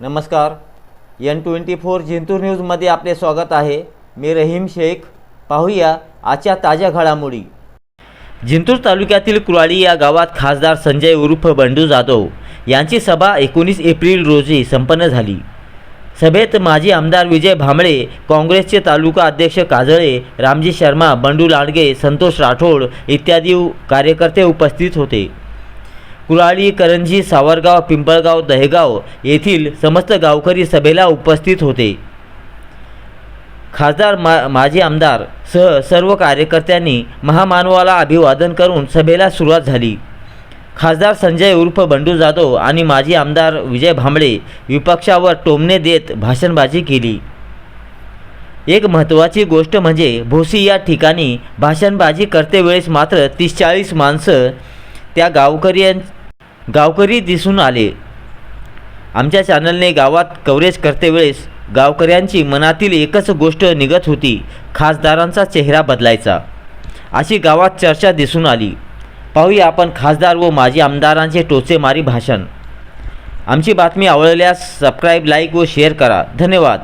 नमस्कार. N twenty four Jintur न्यूजमध्ये आपले स्वागत आहे. मी रहीम शेख. पाहूया आजच्या ताज्या घडामोडी. जिंतूर तालुक्यातील कुराळी या गावात खासदार संजय उर्फ बंडू जाधव यांची सभा एकोणीस एप्रिल रोजी संपन्न झाली. सभेत माजी आमदार विजय भांबळे काँग्रेसचे तालुका अध्यक्ष काजळे रामजी शर्मा बंडू लांडगे संतोष राठोड इत्यादी कार्यकर्ते उपस्थित होते. कुराळी करंजी सावरगाव पिंपळगाव दहेगाव येथील समस्त गावकरी सभेला उपस्थित होते. खासदार मा माजी आमदार सह सर्व कार्यकर्त्यांनी महामानवाला अभिवादन करून सभेला सुरुवात झाली. खासदार संजय उर्फ बंडू जाधव आणि माजी आमदार विजय भांबळे विपक्षावर टोमणे देत भाषणबाजी केली. एक महत्त्वाची गोष्ट म्हणजे भोसी या ठिकाणी भाषणबाजी करतेवेळेस मात्र तीस चाळीस माणसं त्या गावकऱ्यां गावकरी दिसून आले. आमच्या चॅनलने गावात कव्हरेज करतेवेळेस गावकऱ्यांची मनातील एकच गोष्ट निघत होती खासदारांचा चेहरा बदलायचा. अशी गावात चर्चा दिसून आली. पाहूया आपण खासदार व माजी आमदारांचे टोचेमारी भाषण. आमची बातमी आवडल्यास सबस्क्राईब लाईक व शेअर करा. धन्यवाद.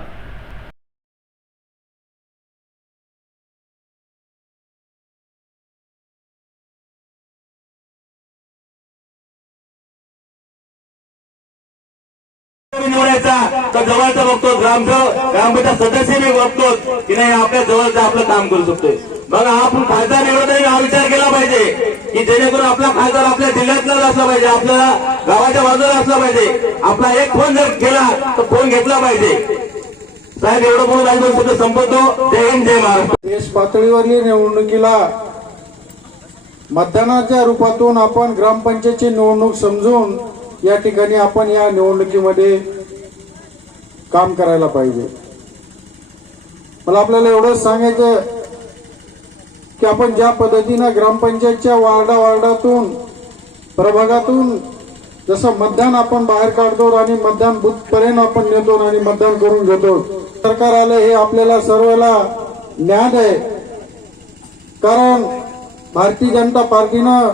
निवडायचा तर जवळचा बघतो ग्रामसेवक ग्रामपंचायत सदस्य मी बघतो. की नाही आपल्या जवळचं आपलं काम करू शकतोय. बघा आपण खासदार निवडताना हा विचार केला पाहिजे की जेणेकरून आपला खासदार आपल्या जिल्ह्यातलाच असला पाहिजे आपल्याला गावाच्या बाजूला असला पाहिजे. आपला एक फोन जर केला तर फोन घेतला पाहिजे. साहेब एवढं बोलून राहिलो सुद्धा शब्द संपवतो. जय हिंद जय महाराष्ट्र. देश पातळीवरील निवडणुकीला मतदानाच्या रूपातून आपण ग्रामपंचायतची निवडणूक समजून या ठिकाणी आपण या निवडणुकीमध्ये काम करायला पाहिजे. मला आपल्याला एवढंच सांगायचं की आपण ज्या पद्धतीनं ग्रामपंचायतच्या वार्डा वार्डातून प्रभागातून जसं मतदान आपण बाहेर काढतो आणि मतदान बुथपर्यंत आपण नेतो आणि मतदान करून घेतो सरकार आलं हे आपल्याला सर्वला ज्ञान आहे. कारण भारतीय जनता पार्टीनं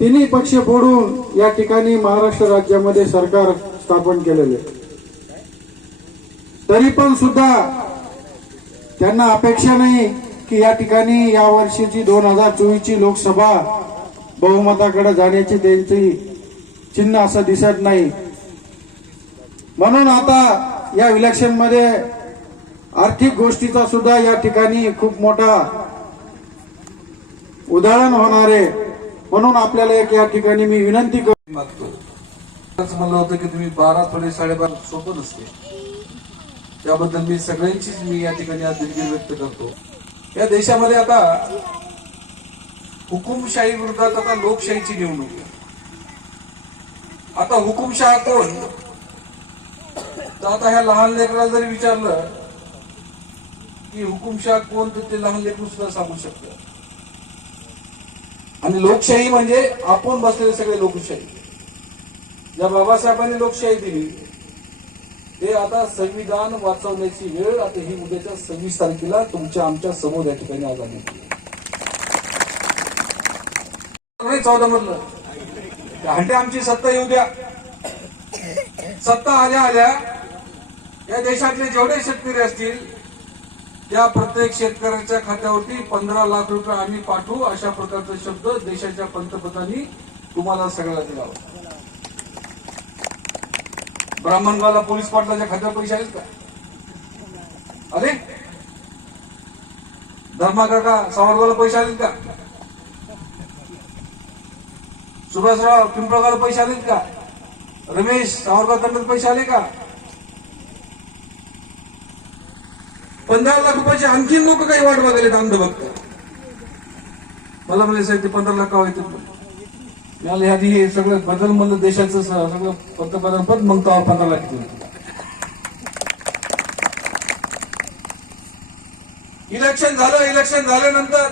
तिन्ही पक्ष फोडून या ठिकाणी महाराष्ट्र राज्यामध्ये सरकार स्थापन केलेले. तरी पण सुद्धा त्यांना अपेक्षा नाही की या ठिकाणी या वर्षीची दोन हजार चोवीसची लोकसभा बहुमताकडे जाण्याची त्यांची चिन्ह असं दिसत नाही. म्हणून आता या इलेक्शनमध्ये आर्थिक गोष्टीचा सुद्धा या ठिकाणी खूप मोठा उदाहरण होणार आहे. म्हणून आपल्याला एक या ठिकाणी मी विनंती करतो मागतो. म्हणलं होतं की तुम्ही बारा थोडे साडेबारा सोपं नसते. त्याबद्दल मी सगळ्यांचीच मी या ठिकाणी आज दिलगिरी व्यक्त करतो. या देशामध्ये आता हुकुमशाही विरोधात आता लोकशाहीची निवडणूक आहे. आता हुकुमशाह कोण? तर आता ह्या लहान लेकराला जरी विचारलं की हुकुमशाह कोण तर ते लहान लेकरू सुद्धा सांगू शकतं आणि लोकशाही म्हणजे आपण बसलेले सगळे लोकशाही. ज्या बाबासाहेबांनी लोकशाही दिली. ते आता संविधान वाचवण्याची वेळ आता ही उद्याच्या सव्वीस तारखेला तुमच्या आमच्यासमोर या ठिकाणी आज आली चौदा मधलं. हंडे आमची सत्ता येऊ द्या. सत्ता आल्या आल्या या देशातले जेवढे शेतकरी असतील त्या प्रत्येक शेतकऱ्याच्या खात्यावरती पंधरा लाख रुपये आम्ही पाठवू अशा प्रकारचा शब्द देशाच्या पंतप्रधानांनी तुम्हाला सगळ्याला दिला होता. ब्राह्मणवाला पोलीस पाटलाच्या खात्यावर पैसे आलेत का? अरे? धर्मा काका सावरगावला पैसे आलेत का? सुभाषराव पिंपळगावला पैसे आलेत का? रमेश सावरगाव तंडात पैसे आले का? पंधरा लाख रुपयाचे आणखीन लोक काही वाट बघायला अंधभक्त मला म्हणले साहेब ते पंधरा लाख का मला आधी हे सगळं बदल म्हणलं देशाचं सगळं पंतप्रधान पद मग तो पंधरा लाख इलेक्शन झालं इलेक्शन झाल्यानंतर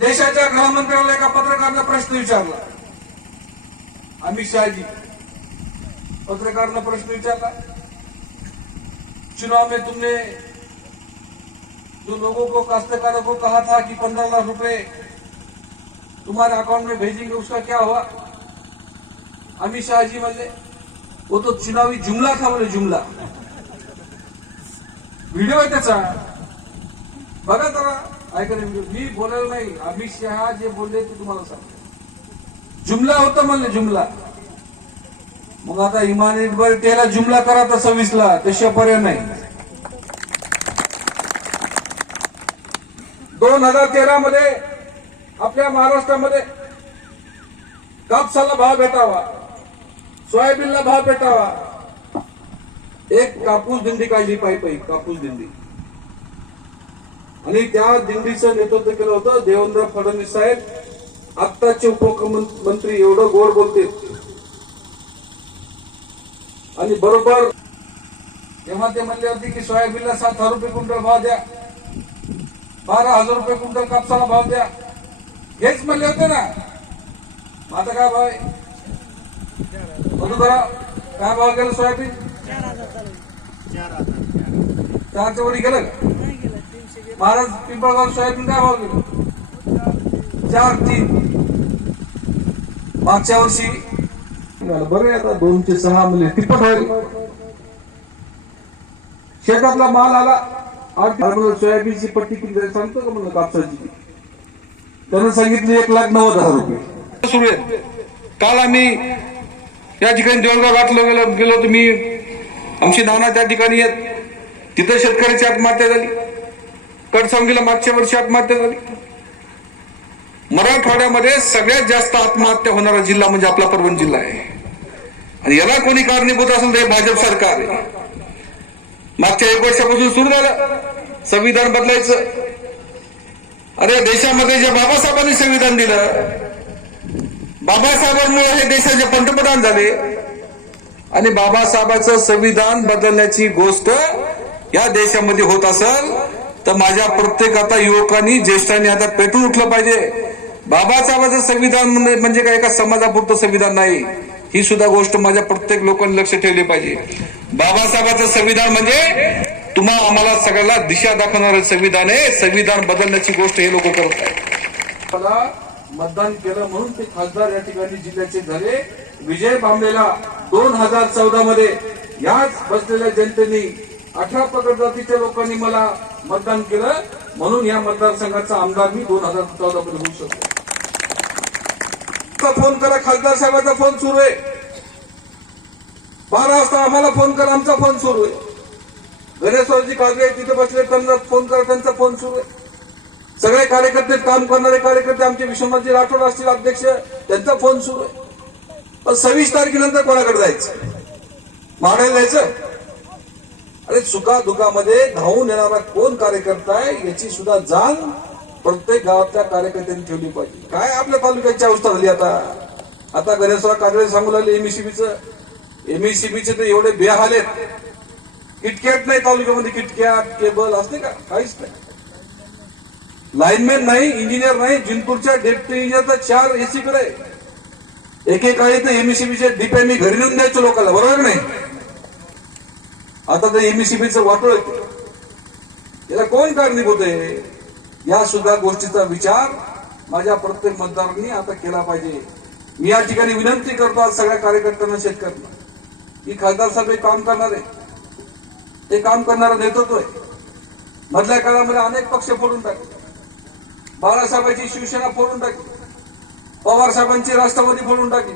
देशाच्या गृहमंत्र्याला एका पत्रकारनं प्रश्न विचारला. अमित शहाजी पत्रकारनं प्रश्न विचारला. चुनाव में तुमने जो लोगों को काश्तकारों को कहा था कि पंद्रह लाख रुपए तुम्हारे अकाउंट में भेजेंगे उसका क्या हुआ? अमित शाह जी बोले वो तो चुनावी जुमला था बोले जुमला। व्हिडिओ आहे त्याचा बघा जरा ऐकले मी बोलायला नाही अमित शहा जे बोलले ते तुम्हाला सांगतो. जुमला होता म्हणले जुमला। मग आता इमान बर त्याला जुमला करा तर सव्वीसला तशा पर्याय नाही. दोन हजार तेरा मध्ये आपल्या महाराष्ट्रामध्ये कापसाला भाव भेटावा सोयाबीनला भाव भेटावा. एक कापूस दिंडी काढली पायी पायी कापूस दिंडी. आणि त्या दिंडीचं नेतृत्व केलं होतं देवेंद्र फडणवीस साहेब. आत्ताचे उपमुख्यमंत्री एवढं गोड बोलते आणि बरोबर तेव्हा ते म्हणले होते की सोयाबीनला सात हजार रुपये क्विंटल भाव द्या. बारा हजार रुपये क्विंटल कापसाला भाव द्या. हेच म्हणले होते ना. आता काय भाव आहे? बरोबर काय भाव गेला सोयाबीन? चारच्या वडी गेलं? का महाराज पिंपळगाव सोयाबीन काय भाव गेलं? चार तीन. मागच्या वर्षी बरं आहे आता दोनशे सहा मुले. तिप्पट होईल शेतातला माल आला. आठ सोयाबीनची पट्टी किती सांगतो का म्हणलं कापसाची? त्यानं सांगितले एक लाख नव्वद हजार रुपये. सुरू आहे. काल आम्ही या ठिकाणी देवळगाव घातलं गेलो गेलो होतो मी. आमची नाना त्या ठिकाणी येत तिथं शेतकऱ्याची आत्महत्या झाली. कडसांगीला मागच्या वर्षी आत्महत्या झाली. मराठवाड्यामध्ये सगळ्यात जास्त आत्महत्या होणारा जिल्हा म्हणजे आपला परभणी जिल्हा आहे. आणि याला कोणी कारणीभूत असेल तर हे भाजप सरकार आहे. मागच्या एक वर्षापासून सुरू झालं. संविधान बदलायचं. अरे देशामध्ये जे बाबासाहेबांनी संविधान दिलं बाबासाहेबांमुळे हे देशाचे पंतप्रधान झाले. आणि बाबासाहेबांचं संविधान बदलण्याची गोष्ट या देशामध्ये होत असेल तर माझ्या प्रत्येक आता युवकांनी ज्येष्ठांनी आता पेटून उठलं पाहिजे. बाबासाहेबांचं संविधान म्हणजे म्हणजे काय? एका समाजापुरतं संविधान नाही. ही सुद्धा गोष्ट माझ्या प्रत्येक लोकांनी लक्ष ठेवली पाहिजे. बाबासाहेबांचं संविधान म्हणजे तुम्हा आम्हाला सगळ्याला दिशा दाखवणारं संविधान आहे. संविधान बदलण्याची गोष्ट हे लोक करत आहेत. मला मतदान केलं म्हणून ते खासदार या ठिकाणी जिल्ह्याचे झाले. विजय बांबेला दोन हजार चौदा मध्ये याच बसलेल्या जनतेने अठरा पगड जातीच्या लोकांनी मला मतदान केलं. म्हणून या मतदारसंघाचा आमदार मी दोन हजार चौदा मध्ये होऊ शकतो. फोन करा खासदार साहेबांचा फोन सुरू आहे. बारा वाजता आम्हाला फोन करा आमचा फोन सुरू आहे. गणेशवरजी कागदे तिथे बसले त्यांना फोन करा त्यांचा फोन सुरू आहे. सगळे कार्यकर्ते काम करणारे कार्यकर्ते आमचे विश्वनाथजी राठोड असतील अध्यक्ष त्यांचा फोन सुरू आहे. पण सव्वीस तारखेनंतर कोणाकडे जायचं? मागायला जायचं? अरे सुखा दुखामध्ये धावून येणारा कोण कार्यकर्ता आहे याची सुद्धा जाण प्रत्येक गावातल्या कार्यकर्त्यांनी ठेवली पाहिजे. काय आपल्या तालुक्याची अवस्था झाली आता? आता गणेशराव कागडे सांगू लागले एमईसीबीचं एमईसीबीचे तर एवढे बेहाल आहेत. किटकॅट नाही तालुक्यामध्ये किटकॅट केबल असते का? काहीच नाही. लाईनमॅन नाही इंजिनियर नाही जिंतूरच्या डेप्टी इंजिनियरचा चार एसी कडे एकेकाळी तर एमईसीबीचे डीपे घरी नेऊन द्यायचो लोकांना बरोबर नाही? आता तर एमईसीबीचं वाटोळ येते याला कोण कारणीभूत आहे? या सुद्धा गोष्टीचा विचार माझ्या प्रत्येक मतदारांनी आता केला पाहिजे. मी या ठिकाणी विनंती करतो आज सगळ्या कार्यकर्त्यांना शेतकऱ्यांना. की खासदार साहेब हे काम करणार आहे. ते काम करणारं नेतृत्व आहे. मधल्या काळामध्ये अनेक पक्ष फोडून टाकले. बाळासाहेबांची शिवसेना फोडून टाकली. पवार साहेबांची राष्ट्रवादी फोडून टाकली.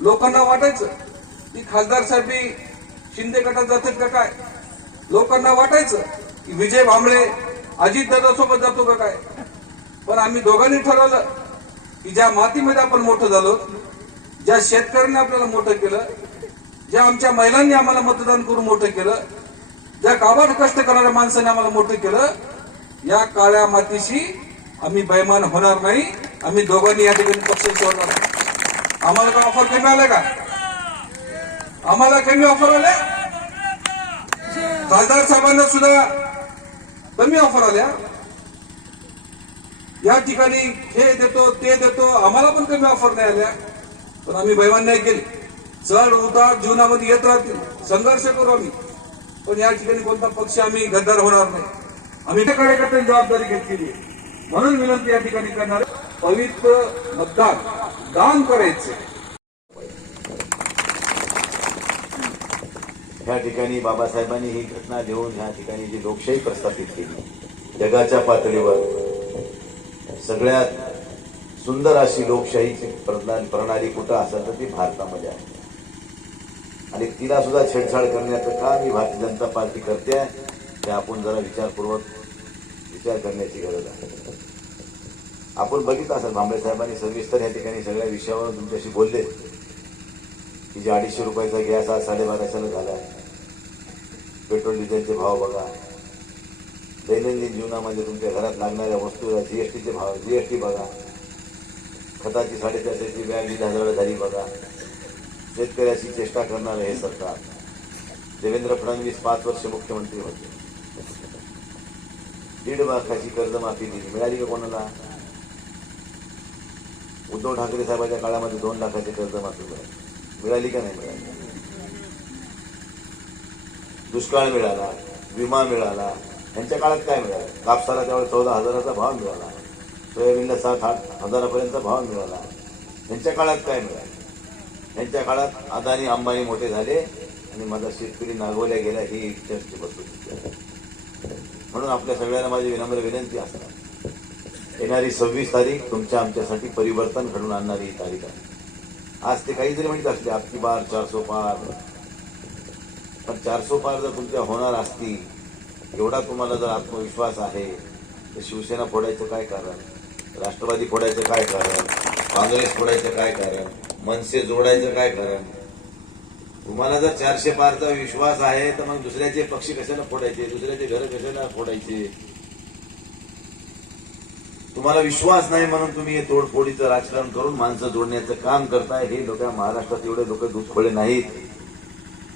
लोकांना वाटायचं की खासदार साहेब शिंदे गटात जातात का काय? लोकांना वाटायचं की विजय भांबळे अजित सोबत जातो का काय? पण आम्ही दोघांनी ठरवलं की ज्या मातीमध्ये आपण मोठं झालो ज्या शेतकऱ्यांनी आपल्याला मोठं केलं ज्या आमच्या महिलांनी आम्हाला मतदान करून मोठं केलं ज्या गावात कष्ट करणाऱ्या माणसाने आम्हाला मोठं केलं या काळ्या मातीशी आम्ही बैमान होणार नाही. आम्ही दोघांनी या ठिकाणी पक्ष सोडणार आम्हाला काय ऑफर कमी आलं का? आम्हाला कमी ऑफर आल्या? खासदार साहेबांना सुद्धा कमी ऑफर आल्या. या ठिकाणी हे देतो ते देतो आम्हाला पण कमी ऑफर नाही आल्या. पण आम्ही बैमान नाही केली. चढ उतार जीवनामध्ये येत राहतील. संघर्ष करू आम्ही. पण या ठिकाणी कोणता पक्ष आम्ही गद्दार होणार नाही. आम्ही त्या कार्यकर्त्यांनी जबाबदारी घेतलेली म्हणून विनंती या ठिकाणी करणार पवित्र मतदान दान करायचं ह्या ठिकाणी बाबासाहेबांनी ही घटना देऊन ह्या ठिकाणी जी लोकशाही प्रस्थापित केली जगाच्या पातळीवर सगळ्यात सुंदर अशी लोकशाहीची प्रणाली प्रणाली कुठं असेल तर ती भारतामध्ये आहे. आणि तिला सुद्धा छेडछाड करण्याचं काम ही भारतीय जनता पार्टी करते ते आपण जरा विचारपूर्वक विचार करण्याची गरज आहे. आपण बघितलं असेल भांबळे साहेबांनी सविस्तर या ठिकाणी सगळ्या विषयावर तुमच्याशी बोलले की जे अडीचशे रुपयाचा गॅस आज साडेबाराशेला झाला पेट्रोल डिझेलचे भाव बघा. दैनंदिन जीवनामध्ये तुमच्या घरात लागणाऱ्या वस्तू टीचे भाव जी एस टी बघा. खताची साडेचारशेची बॅग दीड हजार झाली बघा. शेतकऱ्याची चेष्टा करणारं हे सरकार. देवेंद्र फडणवीस पाच वर्ष मुख्यमंत्री होते. दीड लाखाची कर्जमाफी दिली. मिळाली का कोणाला? उद्धव ठाकरे साहेबांच्या काळामध्ये दोन लाखाची कर्जमाफी मिळाली. मिळाली का नाही मिळाली? दुष्काळ मिळाला विमा मिळाला यांच्या काळात काय मिळालं? कापसाला त्यावेळेस चौदा हजाराचा भाव मिळाला. सोयाबीनला सात आठ हजारापर्यंत भाव मिळाला. यांच्या काळात काय मिळालं? यांच्या काळात अदानी अंबानी मोठे झाले आणि माझा शेतकरी नागवल्या गेला ही चर्चे बसू म्हणून आपल्या सगळ्यांना माझी विनम्र विनंती असणार. येणारी सव्वीस तारीख तुमच्या आमच्यासाठी परिवर्तन घडून आणणारी ही तारीख आहे. आज ते काहीतरी म्हणत असले आपकी बार चारसो पार. पण चारशे पार जर तुमच्या होणार असतील एवढा तुम्हाला जर आत्मविश्वास आहे तर शिवसेना फोडायचं काय कारण? राष्ट्रवादी फोडायचं काय कारण? काँग्रेस फोडायचं काय कारण? मनसे जोडायचं काय कारण? तुम्हाला जर चारशे पारचा विश्वास आहे तर मग दुसऱ्याचे पक्षी कशाला फोडायचे? दुसऱ्याचे घर कशाला फोडायचे? तुम्हाला विश्वास नाही म्हणून तुम्ही हे तोडफोडीचं राजकारण करून माणसं जोडण्याचं काम करताय हे लोक महाराष्ट्रात एवढे लोक दूधखोळे नाहीत.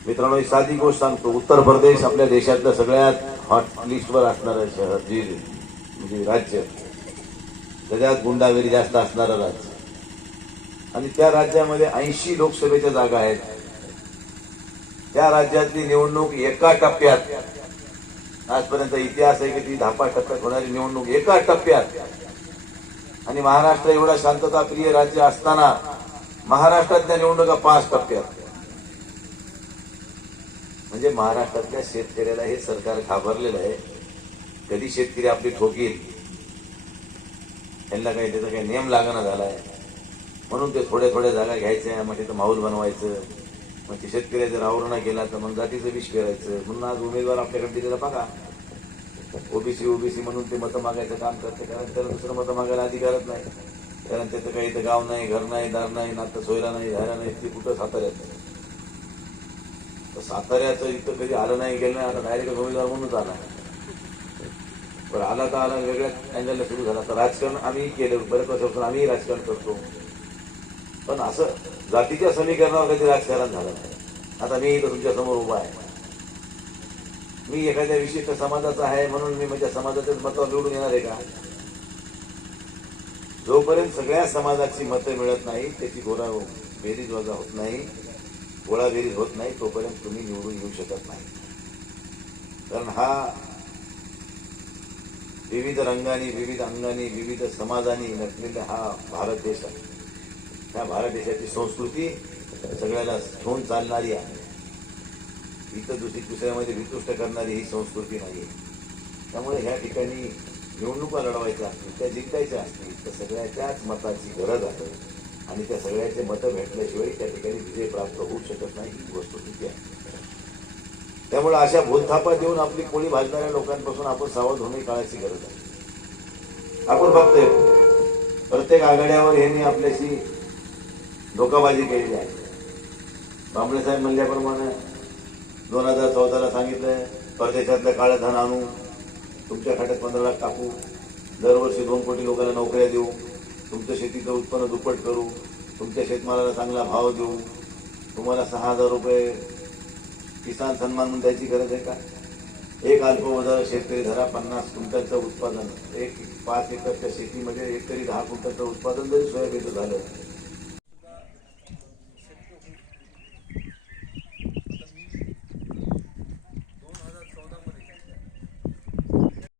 मित्रांनो एक साधी गोष्ट सांगतो. उत्तर प्रदेश आपल्या देशातलं सगळ्यात हॉट लिस्टवर असणारं शहर जी म्हणजे राज्य. त्याच्यात गुंडागिरी जास्त असणारं राज्य. आणि त्या राज्यामध्ये ऐंशी लोकसभेच्या जागा आहेत. त्या राज्यातली निवडणूक एका टप्प्यात. आजपर्यंत इतिहास आहे की ती दहा पाच टप्प्यात होणारी निवडणूक एका टप्प्यात. आणि महाराष्ट्र एवढा शांतता प्रिय राज्य असताना महाराष्ट्रातल्या निवडणुका पाच टप्प्यात. म्हणजे महाराष्ट्रातल्या शेतकऱ्याला हे सरकार घाबरलेलं आहे. कधी शेतकरी आपली ठोकील त्यांना काही त्याचा काही नियम लागणं झालाय. म्हणून ते थोड्या थोड्या जागा घ्यायच्या मग तिथं माऊल बनवायचं. मग ते शेतकऱ्याचा जर आवरणा केला तर मग जातीचं विष करायचं म्हणून आज उमेदवार आपल्याकडे दिलेला बघा. ओबीसी ओबीसी म्हणून ते मतं मागायचं काम करते. कारण त्याला दुसरं मतं मागायला अधिकारच नाही. कारण त्याचं काही इथं गाव नाही घर नाही दार नाही नातं सोयरा नाही झाला नाही ते कुठं साताऱ्यात? नाही. तर साताऱ्याचं इथं कधी आलं नाही गेलं नाही आता डायरेक्ट उमेदवार म्हणूनच आला पण आला तर आला वेगळ्या अँगलला सुरू झाला. तर राजकारण आम्ही केलं बरेच वर्षापासून आम्ही राजकारण करतो. पण असं जातीच्या समीकरणावर कधी राजकारण झालं नाही. आता मी इथं तुमच्यासमोर उभा आहे. मी एखाद्या विशिष्ट समाजाचा आहे म्हणून मी माझ्या समाजाच्याच मतावर निवडून येणार आहे का? जोपर्यंत सगळ्या समाजाची मतं मिळत नाही त्याची गोरा बेरीज वजा होत नाही गोळाबेरीज होत नाही तोपर्यंत तुम्ही निवडून येऊ शकत नाही. कारण हा विविध रंगानी विविध अंगानी विविध समाजानी नटलेला हा भारत देश आहे. ह्या भारत देशाची संस्कृती सगळ्याला घेऊन चालणारी आहे. इथं दुसरी दुसऱ्यामध्ये वितुष्ट करणारी ही संस्कृती नाही त्यामुळे ह्या ठिकाणी निवडणुका लढवायच्या असतील त्या जिंकायच्या असतील तर सगळ्याच्याच मताची गरज आहे. आणि त्या सगळ्याचे मतं भेटल्याशिवाय त्या ठिकाणी विजय प्राप्त होऊ शकत नाही ही वस्तुस्थिती आहे. त्यामुळे अशा भूलथापा देऊन आपली कोळी भाजणाऱ्या लोकांपासून आपण सावध होणे काळाची गरज आहे. आपण बघतोय प्रत्येक आघाड्यावर यांनी आपल्याशी धोकाबाजी केलेली आहे. बांबळे साहेब म्हणल्याप्रमाणे दोन हजार चौदाला सांगितलंय परदेशातलं काळं धन आणू तुमच्या खात्यात पंधरा लाख टाकू दरवर्षी दोन कोटी लोकांना नोकऱ्या देऊ. तुमचं शेतीचं उत्पन्न दुप्पट करू तुमच्या शेतमालाला चांगला भाव देऊ. तुम्हाला सहा हजार रुपये किसान सन्मान म्हणून द्यायची गरज आहे का? एक अल्पवधार शेतकरी धरा पन्नास क्विंटलचं उत्पादन. एक पाच एकरच्या शेतीमध्ये एकरी दहा क्विंटलचं उत्पादन जरी सोयाबीनचं झालं